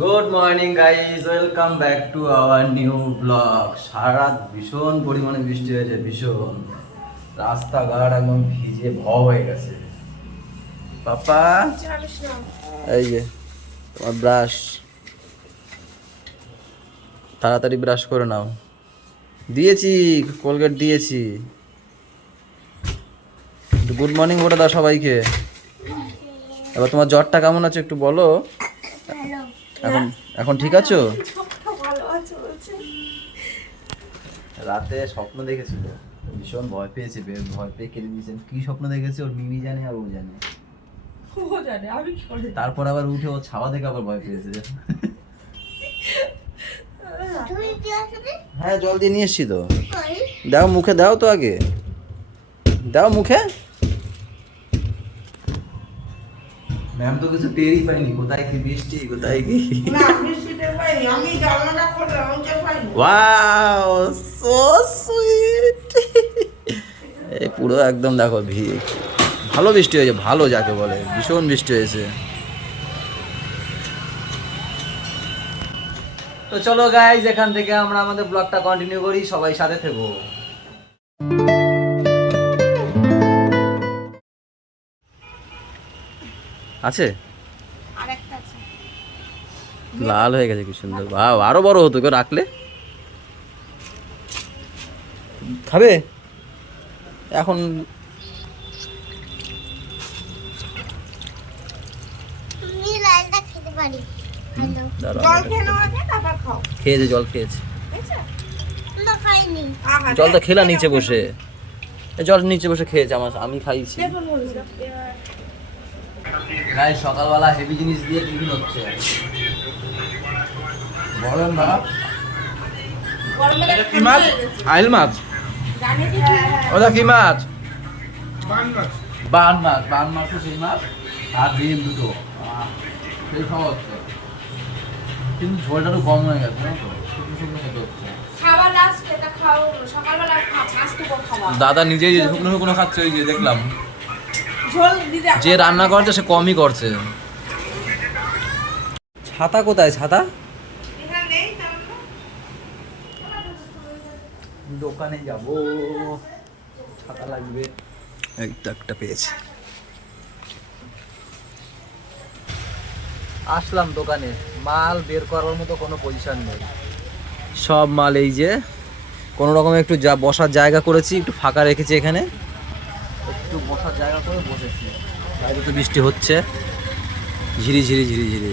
Good morning guys, welcome back to our new blog. সারা রাত ভীষণ পরিমাণে বৃষ্টি হয়েছে, ভীষণ। রাস্তাঘাট একদম ভিজে হয়ে গেছে। পাপা, এই যে তোমার ব্রাশ, তাড়াতাড়ি ব্রাশ করে নাও। দিয়েছি, কোলগেট দিয়েছি। গুড মর্নিং বলে দাও সবাইকে। এবার তোমার জ্বরটা কেমন আছে একটু বলো। এখন এখন ঠিক আছো? রাতে স্বপ্ন দেখেছিল, ভীষণ ভয় পেয়েছে, ভয় পেয়ে কেঁদে দিয়েছেন। কি স্বপ্ন দেখেছে ওর মিমি জানে আর ও জানে। তারপর আবার উঠে ও ছাওয়া দেখে আবার ভয় পেয়েছে। হ্যাঁ, জল দিয়ে নিয়ে এসছি তো। দাও মুখে, দাও তো আগে, দাও মুখে। ম্যাম তো কিছু টেরই পাইনি, কোথায় কি বৃষ্টি, কোথায় কি। Wow, so sweet. এই পুরো একদম দেখো ভালো বৃষ্টি হয়েছে, ভালো যাকে বলে, ভীষণ বৃষ্টি হয়েছে। তো চলো গাইজ, এখান থেকে আমরা আমাদের ব্লগটা কন্টিনিউ করি, সবাই সাথে থেকো। আছে লাল হয়ে গেছে, কি সুন্দর। বাহ, আরো বড় হতো, কেউ রাখলে। খাবে এখন? খেয়েছে, জল খেয়েছে। জলটা খেলা নিচে বসে, জল নিচে বসে খেয়েছে। আমি খাইছি। সকালবেলা হেভি জিনিস দিয়ে টিফিন হচ্ছে। বলেন না, কি মাছ? আইল মাছ। ওটা কি মাছ? বান মাছ। বান মাছ, সেই মাছ আর ডিম দুটো, সেই খাওয়া হচ্ছে। কিন্তু ঝোলটা একটু কম হয়ে গেছে, জানো তো, শুকনো শুকনো খেতে হচ্ছে। দাদা নিজেই শুকনো শুকনো খাচ্ছে, ওই যে দেখলাম। যে রান্না করছে সে কমই করছে। ছাতা কোথায়? ছাতা দোকানে যাব, ছাতা লাগবে। এই তো একটা পেয়েছি। আসলাম দোকানে, মাল বের করার মতো কোনো পজিশন নেই। সব মাল এই যে কোনো রকমে একটু বসার জায়গা করেছি, একটু ফাঁকা রেখেছি এখানে, একটু বসার জায়গা করে বসেছি। বাইরে তো বৃষ্টি হচ্ছে, ঝিরি ঝিরি ঝিরি ঝিরি।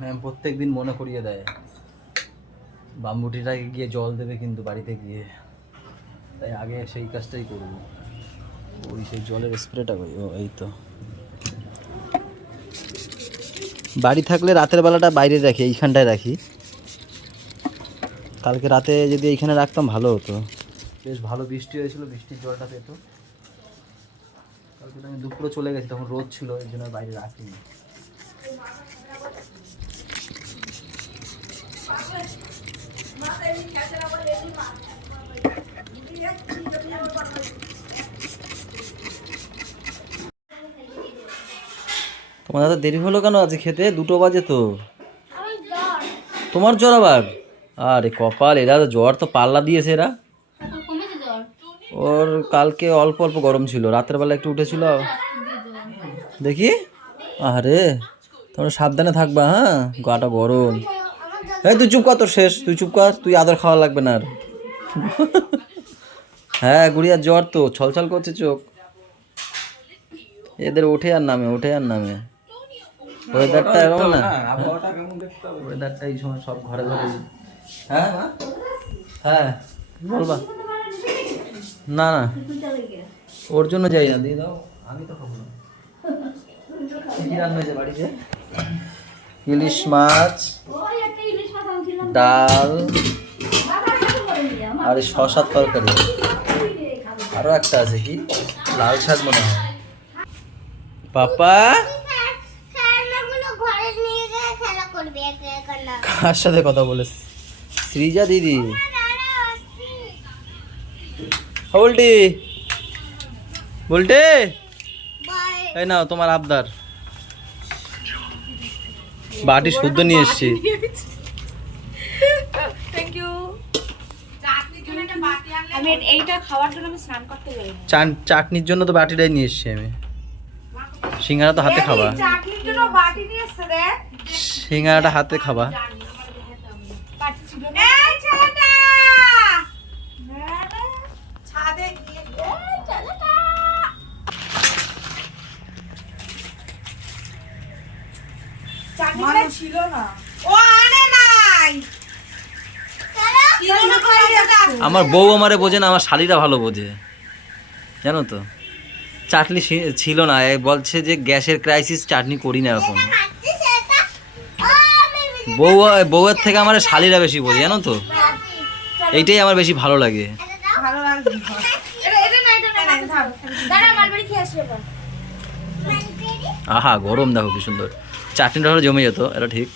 ম্যাম প্রত্যেকদিন মনে করিয়ে দেয় বাম্বুটিটাকে গিয়ে জল দেবে কিন্তু বাড়িতে গিয়ে, তাই আগে সেই কাজটাই করবো। ওই সেই জলের স্প্রেটা করি। ও এই তো, বাড়ি থাকলে রাতের বেলাটা বাইরে রাখি, এইখানটায় রাখি। কালকে রাতে যদি এইখানে রাখতাম ভালো হতো। বেশ ভালো বৃষ্টি হয়েছিল, বৃষ্টির জলটা পেতো। কালকে তো আমি দুপুরে চলে গেছি, তখন রোদ ছিল, এই জন্য বাইরে রাখিনি। তোমার দাদা দেরি হলো কেন আজ খেতে? 2টো বাজে তো। তোমার জ্বর আবার? আরে কপাল, এরা জ্বর তো পাল্লা দিয়েছে এরা। ওর কালকে অল্প অল্প গরম ছিল, রাতের বেলা একটু উঠেছিল। দেখি, আরে তোমরা সাবধানে থাকবা, হ্যাঁ, গাটা গরম। এই তুই চুপ কর, তোর শেষ, তুই চুপ কর, তুই আদর খাওয়া লাগবে না আর। হ্যাঁ, গুড়িয়ার জ্বর তো, ছলছল করছে চোখ। এদের ওঠে আর নামে, ওঠে আর নামে। ওয়েদারটা এরকম না, ওয়েদারটা এই সময় সব ঘরে ঘরে। হ্যাঁ হ্যাঁ, বলবা না না, ওর জন্য যাই না, দিয়ে দাও, আমি তো খাবো না। কি রান্না হয়েছে বাড়িতে? ইলিশ মাছ, ডাল আর শশার তরকারি, আরো একটা আছে কি লাল শাক মনে হয়। পাপা কার সাথে কথা বলে? সৃজা দিদি। বলটি বলটে এই নাও তোমার আবদার। বাটি শুদ্ধ নিয়ে এসছি। Thank you. আমি এইটা খাওয়ার জন্য আমি স্নান করতে যাই। চাটনির জন্য তো বাটিটাই নিয়ে এসছি আমি। সিঙ্গারা তো হাতে খাবা। চাটনির জন্য বাটি নিয়ে এসেছে রে। সিঙ্গারাটা হাতে খাবা। বাটি ছিল না। এই ছেলেটা ছাদে গিয়ে ছেলেটা চাটনিটা ছিল না। ও আনে নাই। আমার বউ আমারে বোঝে না, আমার শালিরা ভালো বোঝে, জানো তো। চাটনি ছিল না, বলছে যে গ্যাসের ক্রাইসিস, চাটনি করি না এখন। বউয়ের থেকে আমার শালিরা বেশি বোঝে, জানো তো। এইটাই আমার বেশি ভালো লাগে। আহা গরম দেখো কি সুন্দর। চাটনিটা হলে জমে যেত, এটা ঠিক।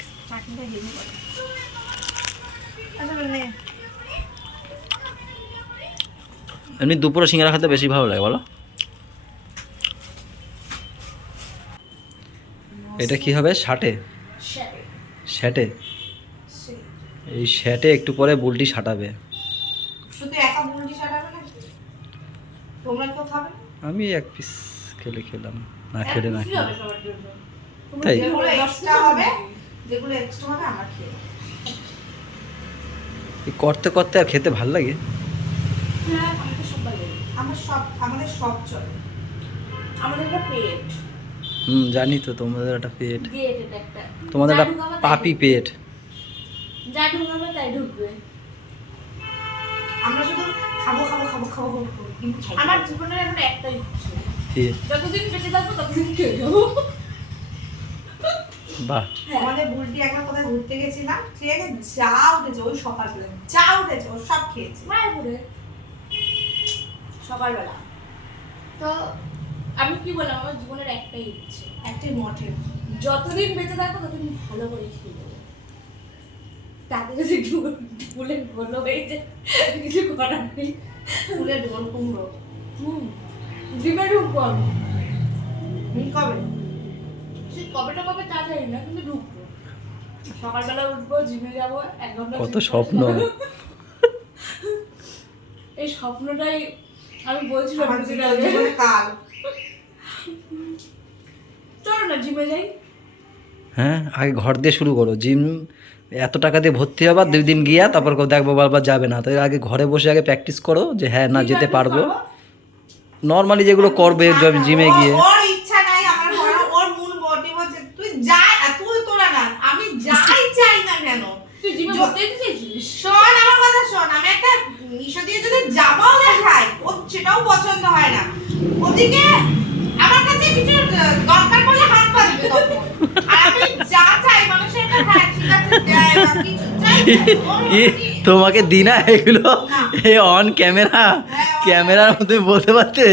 এমনি দুপুরে সিঙ্গারা খেতে বেশি ভালো লাগে বলো। এটা কি হবে? শ্যাটে। এই শ্যাটে একটু পরে বুলটি সাটাবে। শুধু একা বুলটি সাটাবে না, তোমরা কেউ খাবে? আমি এক পিস খেলাম, না খেলে না কি হবে সবার জন্য? তাই যেগুলো এক্সট্রা হবে আমরা খেয়ে। করতে করতে আর খেতে ভাল লাগে। হ্যাঁ, আমাদের সব ভালো লাগে। আমাদের সব চলে। আমাদের একটা পেট। জানি তো তোমাদের একটা পেট, এটা একটা। তোমাদের একটা পাপি পেট। যা ঢুকবে তাই ঢুকবে। আমরা শুধু খাবো কিন্তু আমার জীবনের এখন একটাই ইচ্ছে, যতদিন বেঁচে থাকবো ততদিন খেয়ে যাবো। বাহ। আমাদের বুলটি একবার কোথায় ঘুরতে গেছিলাম, ট্রেনে যা উঠেছে ওই সকালবেলা যা উঠেছে ও সব খেয়েছে মায়াপুরে সকালবেলা। তো আমি কি বললাম, আমার জীবনের একটাই ইচ্ছে, একটাই মঠের, যতদিন বেঁচে থাকবো ততদিন ভালো করে খেয়ে যাবো। তাতে যদি ফুলের ঢোল হয়েছে কিছু করার নেই। ফুলের ঢোল কুমড়ো ডিমে ঢুকবো আমি। কবে সে কবেটা কবে তা জানি না, কিন্তু ঢুকবো। সকালবেলা উঠবো, জিমে যাবো 1 ঘন্টা। কত স্বপ্ন। এই স্বপ্নটাই আমি বলছিলাম কাল। চলো না জিমে যাই। হ্যাঁ, আগে ঘর দিয়ে শুরু করো। জিম এত টাকা দিয়ে ভর্তি হবা, 2 দিন গিয়া তারপর দেখবো বারবার যাবে না। তাই আগে ঘরে বসে আগে প্র্যাকটিস করো যে হ্যাঁ না যেতে পারবো। নর্মালি যেগুলো করবে জিমে গিয়ে। ওর ইচ্ছা নাই আমার করা, ওর মূল মোটিভ হচ্ছে তুই যা, তুই তোরা না, আমি যাই চাই না কেন তুই জিমে ভর্তি হতে চাইছিস। শোন আমার কথা শোন, আমি একটা নিশা দিয়ে যদি জামাও দেখাই ও সেটাও পছন্দ হয় না। ওদিকে আমার কাছে কিছু দরকার পড়লে হাত পা দিবে তখন। আর আমি যা চাই মানুষের একটা হ্যাঁ ঠিক আছে দেয় বা কিছু চাই। তোমাকে দিনা এগুলো অন ক্যামেরার মধ্যে বলতে পারতে।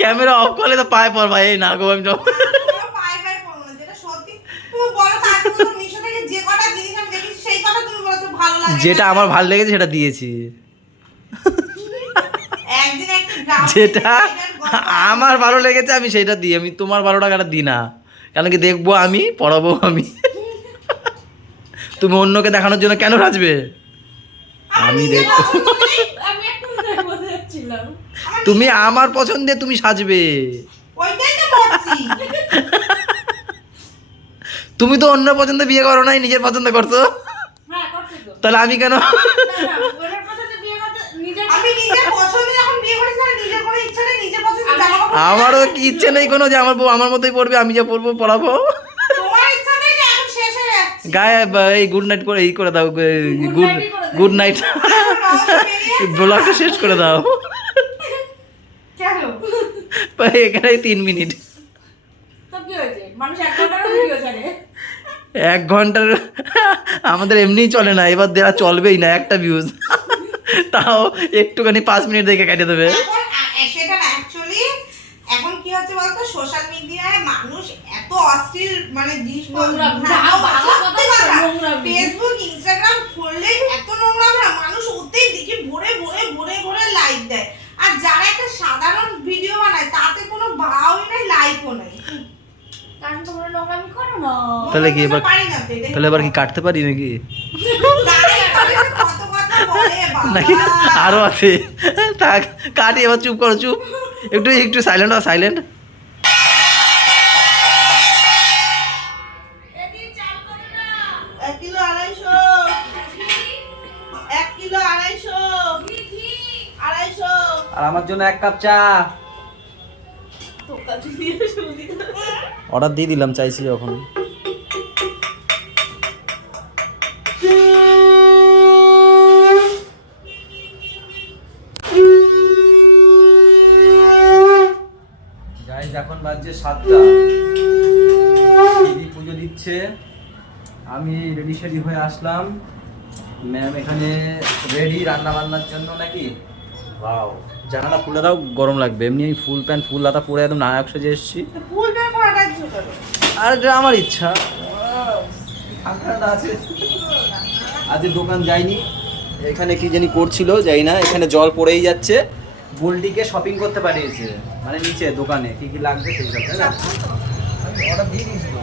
ক্যামেরা অফ করলে তো পায়ে পড় ভাই। এই না গো আমি যেটা আমার ভালো লেগেছে সেটা দিয়েছি। যেটা আমার ভালো লেগেছে আমি সেটা দিই। আমি তোমার 12 টাকাটা দিই না, কেন কি দেখবো আমি, পড়াবো আমি। তুমি অন্যকে দেখানোর জন্য কেন সাজবে? আমি দেখবো। তুমি আমার পছন্দে তুমি সাজবে। তুমি তো অন্য পছন্দে বিয়ে করো নাই, নিজের পছন্দ করছো। তাহলে আমি কেন? আমারও কি ইচ্ছে নেই কোনো যে আমার বউ আমার মতোই পড়বে, আমি যা পড়বো পড়াবো। গায়ে এই গুড নাইট করে এই করে দাও, গুড নাইট ব্লগটা শেষ করে দাও। এখানে 3 মিনিট। 1 ঘন্টার আমাদের এমনিই চলে না, এবার দেওয়া চলবেই না একটা ভিউজ। তাও একটুখানি 5 মিনিট দেখে কেটে দেবে। সেটা না, অ্যাকচুয়ালি এখন কি হচ্ছে বলতো, সোশ্যাল মিডিয়ায় মানুষ এত অশ্লীল মানে জিনিস নোংরা, হ্যাঁ, বাংলা সত্যি কথা কথা। নোংরা। ফেসবুক ইনস্টাগ্রাম খুললেই এত নোংরা না, মানুষ ওতেই দেখি ভরে ভরে ভরে ভরে লাইক দেয়। আর যারা একটা সাধারণ ভিডিও বানায় তাতে কোনো ভাবই নাই, লাইকও নাই। কারণ তোমরা নোংরামি করো না। তাহলে কি এবার পারি না তো, এটাই তাহলে এবার কি কাটতে পারি নাকি তাই এবারে সে কত কথা বলে নাকি বাবা। আরো আছে? থাক কাটি এবার, চুপ করো, চুপ একটু একটু সাইলেন্ট হও, সাইলেন্ট। এক কিলো 250, 1 কিলো 250, আর আমার জন্য 1 কাপ চা অর্ডার দিয়ে দিলাম, চাইছি যখন। গাইস এখন বাজছে 7টা, দিদি পুজো দিচ্ছে, আমি রেডি সেডি হয়ে আসলাম। ম্যাম এখানে রেডি রান্না বান্নার জন্য নাকি। ওয়াও, জানালা খুলে দাও, গরম লাগবে। এমনি আমি ফুল প্যান্ট ফুল হাতা পরে একদম নায়ক সেজে এসেছি। ফুল প্যান্ট পরাটা কিছু করো। আর এটা আমার ইচ্ছা, ঠান্ডা আছে। আজ দোকান যাইনি, এখানে কি জানি করছিল যাই না, এখানে জল পড়েই যাচ্ছে। বুলটিকে শপিং করতে পাঠিয়েছে, মানে নিচে দোকানে কি কি লাগবে সেই সব, তাই না? অর্ডার দিয়ে দিয়েছিল।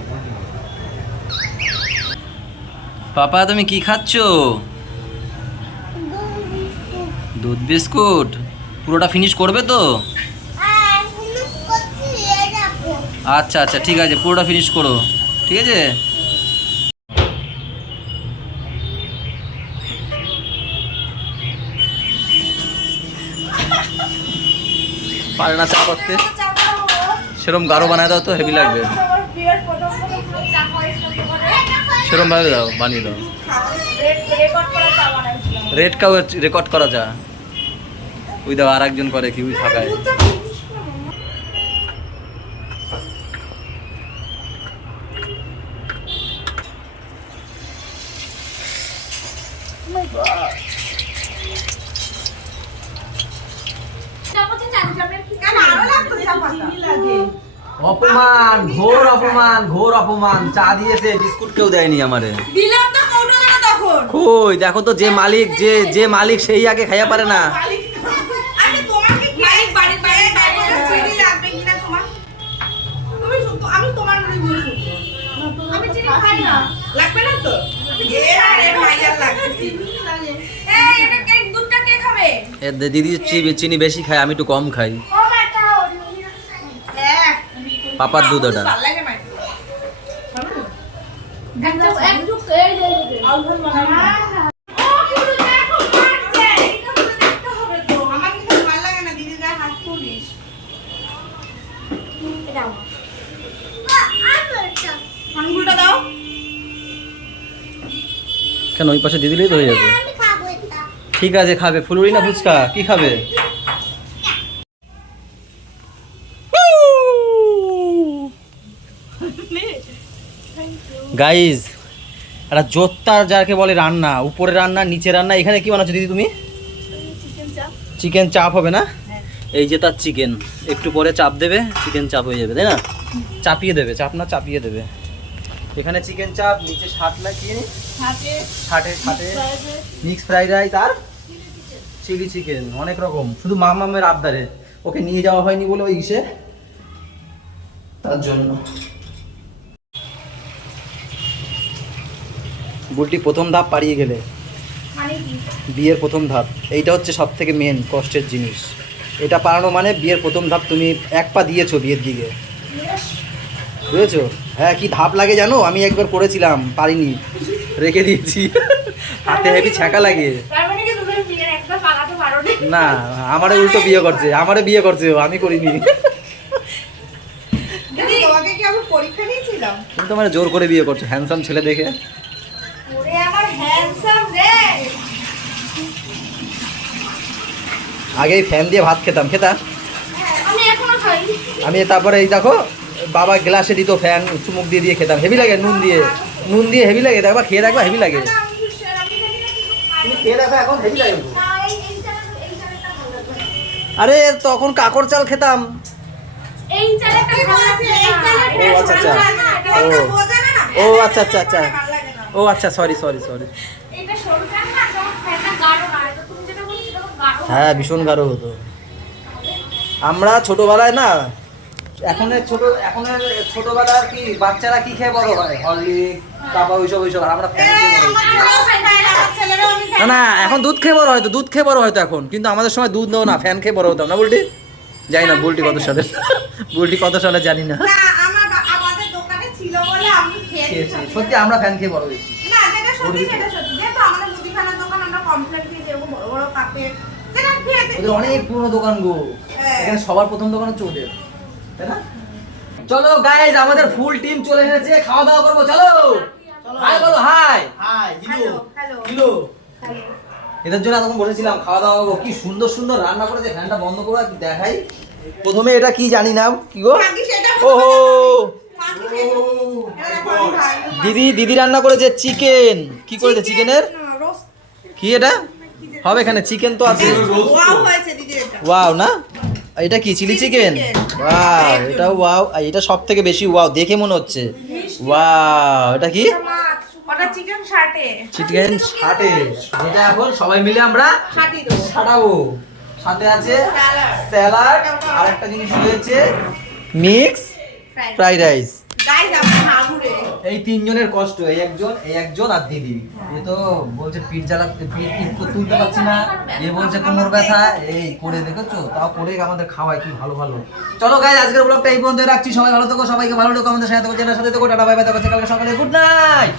পাপা তুমি কি খাচ্ছো? দুধ বিস্কুট। পুরোটা ফিনিশ করবে তো? আচ্ছা আচ্ছা ঠিক আছে, পুরোটা ফিনিশ করো, ঠিক আছে। পারে না চা করতে, সেরকম গাঢ় বানায় দাও তো, হেভি লাগবে। সেরকম ভাবে দাও, বানিয়ে দাও। রেড কাউ রেকর্ড করা যা, ওই দাও আর একজন করে কি, ওই থাকায়। কেন আরো লাগতো চা পাতা? অপমান, ঘোর অপমান, ঘোর অপমান। চা দিয়েছে, বিস্কুট কেউ দেয়নি আমারে। দিলাম তো কৌটো দেবে তখন। কই দেখো তো, যে মালিক যে মালিক সেই আগে খাইয়া পারে না। আরে তোমার কি মালিক বাড়ির বাইরে বাইরে চিনি লাগবে কিনা তোমার? আমি তোমার মনে দিয়ে শুনবো। আমি চিনি খাই না। লাগবে না তো? আরে ভাইয়ার লাগবে চিনি লাগে। এই এটা কেক, দুধটা কে খাবে? দিদি চিনি বেশি খায়, আমি একটু কম খাই। ও বেটা পাপার দুধ ওটা। ভালো লাগে না। একটু এই যে আলফান বানাই। ও পুরো দেখো মারছে। এটা তো দেখতে হবে তো। আমার কিন্তু ভালো লাগে না, দিদির গায়ে হাত তুলিস। এটা আঙ্গুলটা দাও। কেন ওই পাশে দিয়ে দিলেই তো হয়ে যাবে। ঠিক আছে, খাবে ফুলুরি না ফুচকা, কি খাবে? গাইজ, একটা জোত্তার যাকে বলে রান্না, উপরে রান্না নিচে রান্না। এখানে কি বানাচ্ছো দিদি তুমি? চিকেন চাপ হবে না? এই যে তার চিকেন, একটু পরে চাপ দেবে, চিকেন চাপ হয়ে যাবে, তাই না? চাপিয়ে দেবে, চাপ না চাপিয়ে দেবে। এখানে চিকেন চাপ, নিচে শার্ট না কি শার্টে মিক্স ফ্রাইড রাইস আর চিলি চিকেন, অনেক রকম। শুধু মামামের আবদারে, ওকে নিয়ে যাওয়া হয়নি বলে ওই ইসে, তার জন্য। বুলটি প্রথম ধাপ পাড়িয়ে গেলে, মানে কি? বিয়ের প্রথম ধাপ। এইটা হচ্ছে সব থেকে মেন কষ্টের জিনিস। এটা পারানো মানে বিয়ের প্রথম ধাপ, তুমি এক পা দিয়েছো বিয়ের দিকে, বুঝেছো? হ্যাঁ, কি ধাপ লাগে জানো? আমি একবার করেছিলাম, পারিনি, রেখে দিয়েছি। হাতে হেভি ছ্যাঁকা লাগে। তার মানে কি তুমি বিয়ের একটা পালাতে পারো না? না, আমারে উল্টো বিয়ে করছে, আমারে বিয়ে করছে ও, আমি করিনি। দিদি তোমাকে কি আমি পরীক্ষা নিয়েছিলাম? তুমি তো মানে জোর করে বিয়ে করছো, হ্যান্ডসাম ছেলে দেখে। ওরে আমার হ্যান্ডসাম রে। আগেই ফ্যান দিয়ে ভাত খেতাম। আমি এখনো খাই। আমি তারপরে এই দেখো, বাবা গ্লাসে দিত ফ্যান, চুমুক দিয়ে দিয়ে খেতাম, হেভি লাগে। নুন দিয়ে হেভি লাগে, দেখবা খেয়ে দেখবা হেভি লাগে। তুমি খেয়ে দেখো এখন, হেভি লাগে। আরে তখন কাকর চাল খেতাম, এই চালেরটা ভালো লাগছে না, এই চালের এটা ও, আচ্ছা, আচ্ছা। ঝাল না, এটা ও। এটা বোঝা না না, ও, আচ্ছা, আচ্ছা, আচ্ছা। ভালো লাগে না। ও আচ্ছা, সরি। এটা সরু চাল না, যখন ফ্যানটা গাঢ় না, এটা তুমি যেটা বলছো সেটা তো গাঢ়। হ্যাঁ, ভীষণ গাঢ় হতো। আমরা ছোটবেলায় না, এখনের ছোটবেলার কি বাচ্চারা কি খেয়ে বড় হয়? হরলিক্স, তারপর ওইসব আর আমরা ফ্যান খেয়ে বড় হয়েছি। আমার ছেলেরাও আমি না না, এখন দুধ খেয়ে বড় হয়তো, এখন, কিন্তু আমাদের সময় দুধ নেও না, ফ্যান খেয়ে বড় হতাম না। বুলটি জানি না, বুলটি কত সালে জানি না। না, আমাদের দোকানে ছিল বলে আমি খেয়েছি। সত্যি আমরা ফ্যান খেয়ে বড় হয়েছি। না, যেটা সত্যি সেটা সত্যি। যেহেতু আমাদের মুদিখানার দোকান, আমরা কমপ্লেন খেয়েছি এরকম বড় বড় কাপে, যেটা খেয়েছি। ওদের অনেক পুরনো দোকান গো, হ্যাঁ। এখানে সবার প্রথম দোকান হচ্ছে ওদের, তাই না? চলো গাইজ, আমাদের ফুল টিম চলে এসেছে, খাওয়া দাওয়া করবো। চলো হাই বলো, হাই। Hello, hello. এদের জন্য এতক্ষণ বসেছিলাম, খাওয়া দাওয়া করবো। কি সুন্দর সুন্দর রান্না করেছে, ফ্যানটা বন্ধ করো, একটু দেখাই। প্রথমে এটা কি জানি না, কি গো? মাগি সেটা ওহো, মাগি সেটা। এটা দেখো আমি ভালো। দিদি রান্না করেছে চিকেন। কি করেছে চিকেনের? রোস্ট কি এটা হবে এখানে? চিকেন তো আছে। ওয়াও হয়েছে দিদি এটা। ওয়াও না, এটা কি চিলি চিকেন? ওয়াও, এটা ওয়াও, আর এটা সব থেকে বেশি ওয়াও দেখে মনে হচ্ছে। ওয়াও, এটা কি? মাছ, ওটা চিকেন শাটে। চিকেন ছাটে, যেটা এখন সবাই মিলে আমরা শাটি দেবো। ছাড়াবো। সাথে আছে স্যালাড। স্যালাড, আর একটা জিনিস রয়েছে মিক্স ফ্রাইড রাইস। গাইস আমি হাগুরে। এই তিনজনের কষ্ট, এই একজন আর দিদি। এ তো বলছে পিঠ তো তুলতে পারছি না, এ বলছে কোমর ব্যথা, এই করে দেখেছো, তাও করে আমাদের খাওয়ায় কি ভালো। চলো গাইস, আজকের ব্লগটা এই পর্যন্ত রাখছি। সবাই ভালো থেকো, সবাইকে ভালো থেকো, আমাদের সাথে থেকো, চ্যানেলের সাথে থেকো। টাটা, বাই বাই, দেখা হচ্ছে কালকে সকালে। Good night.